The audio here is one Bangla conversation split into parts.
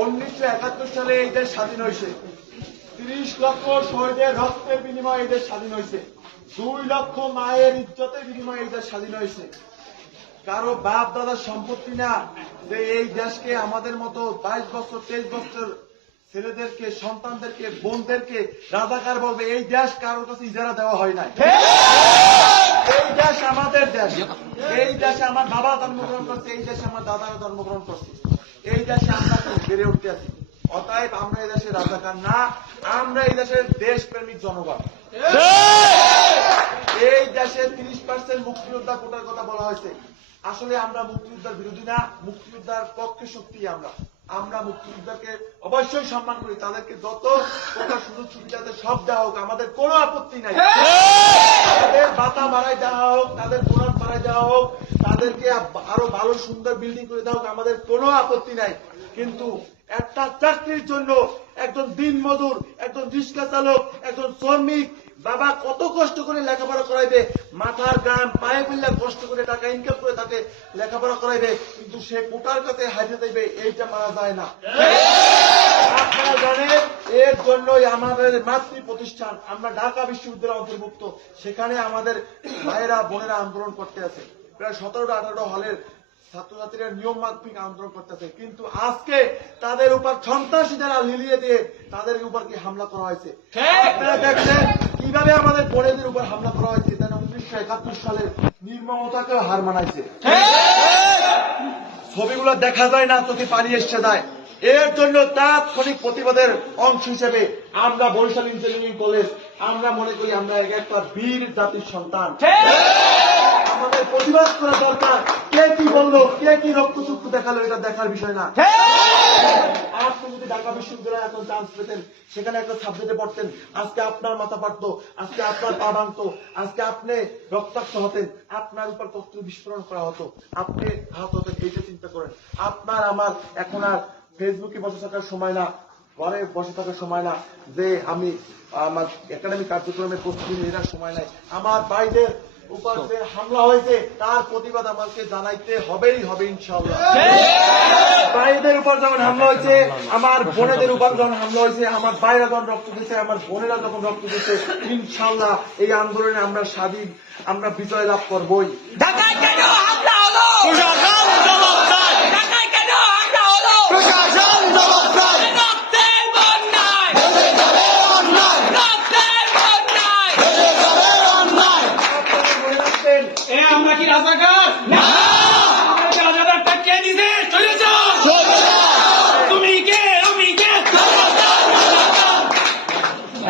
1971 সালে এই দেশ স্বাধীন হয়েছে। 30 লক্ষ শহীদের রক্তের বিনিময়ে এই দেশ স্বাধীন হয়েছে। 2 লক্ষ মায়ের ইজ্জতের বিনিময়ে এই দেশ স্বাধীন হয়েছে। কারো বাপ দাদার সম্পত্তি না যে এই দেশকে আমাদের মতো 22 বছর 23 বছর ছেলেদেরকে, সন্তানদেরকে, বোনদেরকে রাজাকার বলবে। এই দেশ কারোর কাছে ইজারা দেওয়া হয় নাই। এই দেশ আমাদের দেশ। এই দেশে আমার বাবা জন্মগ্রহণ করছে, এই দেশে আমার দাদারা জন্মগ্রহণ করছে, এই দেশে আমরা বেড়ে উঠতে আছি। অতএব আমরা এই দেশের রাজাকার না, আমরা এই দেশের দেশপ্রেমিক জনগণ। এই দেশে 30% মুক্তিযোদ্ধা কোটার কথা বলা হয়েছে। আসলে আমরা মুক্তিযোদ্ধার বিরোধী না, মুক্তিযোদ্ধার পক্ষে শক্তি। আমরা মুক্তিযোদ্ধাকে অবশ্যই সম্মান করি। তাদেরকে যত প্রকার সুযোগ সুবিধা সব দেওয়া হোক, আমাদের কোনো আপত্তি নাই। তাদের ভাতা বাড়াই দেওয়া হোক, তাদের বোনাস বাড়াই দেওয়া হোক, তাদেরকে আরো ভালো সুন্দর বিল্ডিং করে দেওয়া হোক, আমাদের কোনো আপত্তি নাই। কিন্তু একটা চাকরির জন্য একজন দিনমজুর, একজন রিক্সা চালক, একজন শ্রমিক বাবা কত কষ্ট করে লেখাপড়া করাইবে, মাথার গাম পায়ে ফেললে কষ্ট করে টাকা ইনকাম করে তাকে লেখাপড়া করাইবে, কিন্তু সে কোটার কাছে হারিয়ে দেবে, এইটা মারা যায় না। আপনারা জানেন, এর জন্যই আমাদের মাতৃ প্রতিষ্ঠান, আমরা ঢাকা বিশ্ববিদ্যালয়ের অন্তর্ভুক্ত, সেখানে আমাদের ভাইয়েরা বোনেরা আন্দোলন করতে আছে। প্রায় 17-18 হলের ছাত্রছাত্রীরা নিয়ম মাফিক আন্দোলন করতেছে, কিন্তু আজকে তাদের উপর সন্ত্রাসী যারা লিলিয়ে দিয়ে তাদের উপর কি হামলা করা হয়েছে। আপনারা দেখছেন কিভাবে আমাদের বোনেদের উপর হামলা করা হয়েছে। তারা 1971 সালের নির্মমতাকেও হার মানাইছে। ছবিগুলো দেখা যায় না, চোখে পানি এসে যায়। এর জন্য তাৎক্ষণিক প্রতিবাদের অংশ হিসেবে আমরা বরিশাল ইঞ্জিনিয়ারিং কলেজ, আমরা মনে করি আমরা একটা বীর জাতির সন্তান। আমাদের প্রতিবাদ করা দরকার। কে কি বললো, কে কি রক্তচক্ষু দেখালো, এটা দেখার বিষয় না। আপনি যদি ঢাকা বিশ্ববিদ্যালয়ে এখন চান্স পেতেন, সেখানে একটা সাবজেক্টে পড়তেন, আজকে আপনার মাথা পারতো, আজকে আপনার পা ভাঙতো, আজকে আপনি রক্তাক্ত হতেন, আপনার উপর তথ্য বিস্ফোরণ করা হতো, আপনি আহত হতেন। এইটা চিন্তা করেন। আপনার আমার এখন আর ফেসবুকে বসে থাকার সময় না, ঘরে বসে থাকার সময় না, যে আমি আমার একাডেমিক কার্যক্রমে প্রস্তুতি নেওয়ার সময় নাই। আমার ভাইদের উপর যে হামলা হয়েছে তার প্রতিবাদ আমাকে জানাইতে হবেই হবে ইনশাআল্লাহ। ভাইদের উপর যখন হামলা হয়েছে, আমার বোনেদের উপর যখন হামলা হয়েছে, আমার ভাইরা যখন রক্ত দিচ্ছে, আমার বোনেরা যখন রক্ত দিচ্ছে, ইনশাআল্লাহ এই আন্দোলনে আমরা স্বাধীন, আমরা বিজয় লাভ করবই। ঢাকায় কেন হামলা হলো? প্রশাসন জবাব চায়। ঢাকায় কেন হামলা হলো? প্রশাসন জবাব চায়। রক্তের বন্যায়, রক্তের বন্যায়, এ আমরা কি রাজাকার? না। আমাদেরকে রাজাকারটা কে দিছে? চলে যাও। তুমি কে, আমি কে?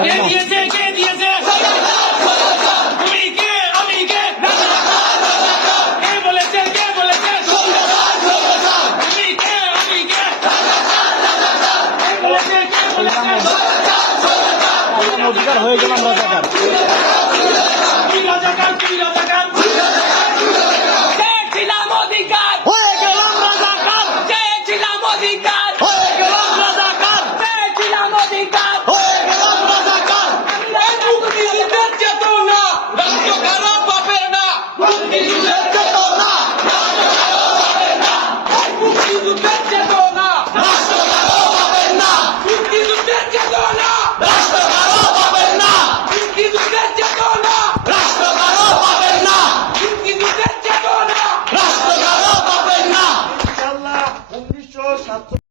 কে দিয়েছে, কে দিয়েছে? তুমি কে, আমি কে? কে বলেছে, কে বলেছে? তুমি কে, আমি কে? কে বলেছে, কে বলেছে? অধিকার হয়ে গেলাম রাজাকার। কি রাজাকার, কি রাজাকার? চেয়েছিলাম অধিকার, হয়ে গেলাম রাজাকার। চেয়েছিলাম অধিকার, হয়ে গেলাম রাজাকার। চেয়েছিলাম অধিকার। হয়ে গেলাম রাজাকার। মুক্তিযুদ্ধের চেতনা রাষ্ট্র কারো পাবে না। মুক্তিযুদ্ধের চেতনা মুক্তিযুদ্ধের চেতনা, রাষ্ট্র কারো পাবেন না। মুক্তিযুদ্ধের চেতনা, রাষ্ট্র কারো পাবেন না। মুক্তিযুদ্ধের চেতনা, রাষ্ট্র কারো পাবেন না। মুক্তিযুদ্ধের চেতনা। রাষ্ট্র কারো পাবেন না। ইনশাআল্লাহ 1947